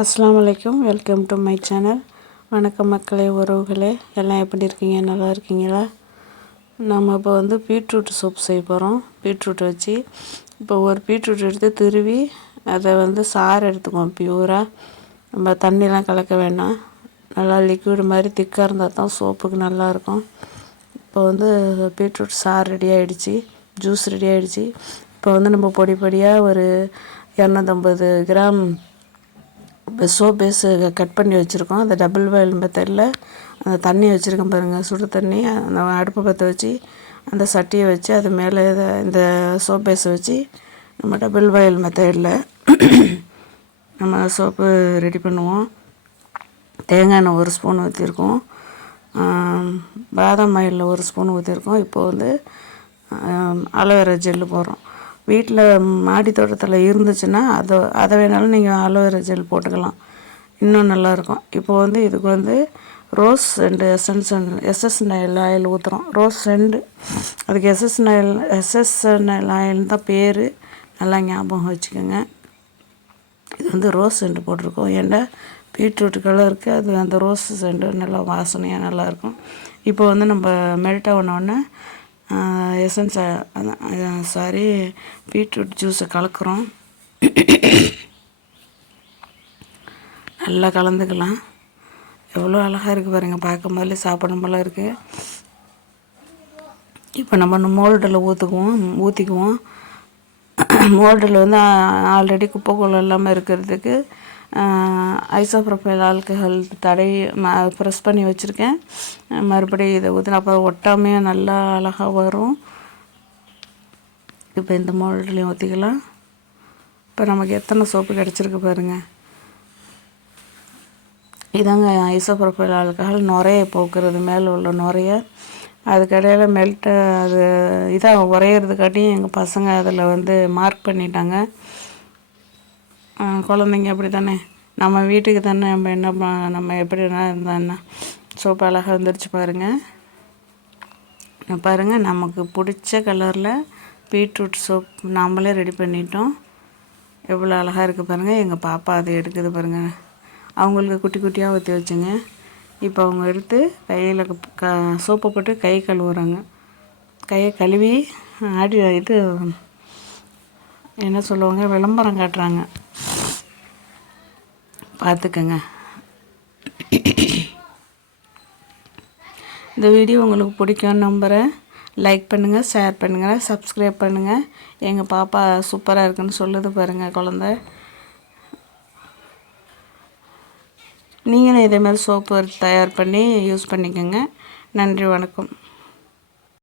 அஸ்ஸலாமு அலைக்கும். Welcome to my channel. வணக்கம் மக்களே, உறவுகளே, எல்லாம் எப்படி இருக்கீங்க? நல்லா இருக்கீங்களா? நம்ம இப்போ பீட்ரூட் சூப் செய்ய போகிறோம். பீட்ரூட் வச்சு இப்போ ஒரு பீட்ரூட் எடுத்து திருவி அதை சாறு எடுத்துக்குவோம். பியூராக நம்ம தண்ணிலாம் கலக்க வேண்டாம். நல்லா லிக்விட் மாதிரி திக்காக இருந்தால் தான் சோப்புக்கு நல்லாயிருக்கும். இப்போ பீட்ரூட் சாறு ரெடி ஆகிடுச்சி, ஜூஸ் ரெடி ஆகிடுச்சி. இப்போ நம்ம பொடி பொடியாக ஒரு 250 கிராம் சோப் பேஸு கட் பண்ணி வச்சுருக்கோம். அந்த டபுள் பாயில் மெத்தடில் அந்த தண்ணி வச்சுருக்கேன் பாருங்கள், சுடு தண்ணி. அந்த அடுப்பை பற்ற வச்சு அந்த சட்டியை வச்சு அது மேலே இந்த சோப் பேஸை வச்சு நம்ம டபுள் பாயில் மெத்தடில் நம்ம சோப்பு ரெடி பண்ணுவோம். தேங்காய் எண்ணெய் 1 ஸ்பூன் ஊற்றிருக்கோம். பாதாம் ஆயிலில் 1 ஸ்பூன் ஊற்றிருக்கோம். இப்போது அலோவேரா ஜெல்லு போடுறோம். வீட்டில் மாடி தோட்டத்தில் இருந்துச்சுன்னா அதை வேணாலும் நீங்கள் அலோவேரா ஜெல் போட்டுக்கலாம், இன்னும் நல்லாயிருக்கும். இப்போது இதுக்கு ரோஸ் அண்டு எஸ்எஸ்என்எல் ஆயில் ஊற்றுறோம். ரோஸ் ரெண்டு, அதுக்கு எஸ்எஸ்என்எல் ஆயில் தான் பேர், நல்லா ஞாபகம் வச்சுக்கோங்க. இது ரோஸ் செண்டு போட்டிருக்கோம். ஏன்னா பீட்ரூட் கலருக்கு அது அந்த ரோஸ் செண்டு நல்லா வாசனையாக நல்லாயிருக்கும். இப்போ நம்ம மெல்ட் ஆனோடனே பீட்ரூட் ஜூஸை கலக்கிறோம். நல்லா கலந்துக்கலாம். எவ்வளோ அழகாக இருக்குது பாருங்கள், பார்க்கும் போதே சாப்பிடும் போல இருக்குது. இப்போ நம்ம மோல்டில் ஊற்றிக்குவோம். மோல்டில் ஆல்ரெடி குப்பைக்கூளம் இல்லாமல் இருக்கிறதுக்கு ஐசோப்ரோபைல் ஆல்கஹால் ப்ரெஸ் பண்ணி வச்சுருக்கேன். மறுபடியும் இதை ஊற்றினா அப்போ ஒட்டாமையாக நல்லா அழகாக வரும். இப்போ இந்த மோல்ட்லேயும் ஊற்றிக்கலாம். இப்போ நமக்கு எத்தனை சோப்பு கிடச்சிருக்கு பாருங்கள். இதாங்க ஐசோப்ரோபைல் ஆல்கஹால், நுரையை போக்குறது, மேலே உள்ள நுரைய. அதுக்கடையில் மெல்ட்டு அது இதாக உரையிறதுக்காட்டியும் எங்கள் பசங்க அதில் மார்க் பண்ணிட்டாங்க. குழந்தைங்க அப்படி தானே, நம்ம வீட்டுக்கு தானே, நம்ம எப்படின்னா இருந்தான்னா சோப்பு அழகாக வந்துருச்சு பாருங்கள். பாருங்கள், நமக்கு பிடிச்ச கலரில் பீட்ரூட் சோப் நாமளே ரெடி பண்ணிட்டோம். எவ்வளோ அழகாக இருக்குது பாருங்கள். எங்கள் பாப்பா அதை எடுக்குது பாருங்கள். அவங்களுக்கு குட்டி குட்டியாக ஊற்றி வச்சுங்க. இப்போ அவங்க எடுத்து கையில் சோப்பை போட்டு கை கழுவுறாங்க. கையை கழுவி இது என்ன சொல்லுவாங்க, விளம்பரம் காட்டுறாங்க, பார்த்துக்கங்க. இந்த வீடியோ உங்களுக்கு பிடிக்கும்னு நம்புகிறேன். லைக் பண்ணுங்கள், ஷேர் பண்ணுங்கள், சப்ஸ்கிரைப் பண்ணுங்கள். எங்கள் பாப்பா சூப்பராக இருக்குன்னு சொல்லுது பாருங்கள் குழந்த. நீங்களும் இதேமாதிரி சோப்பு தயார் பண்ணி யூஸ் பண்ணிக்கோங்க. நன்றி, வணக்கம்.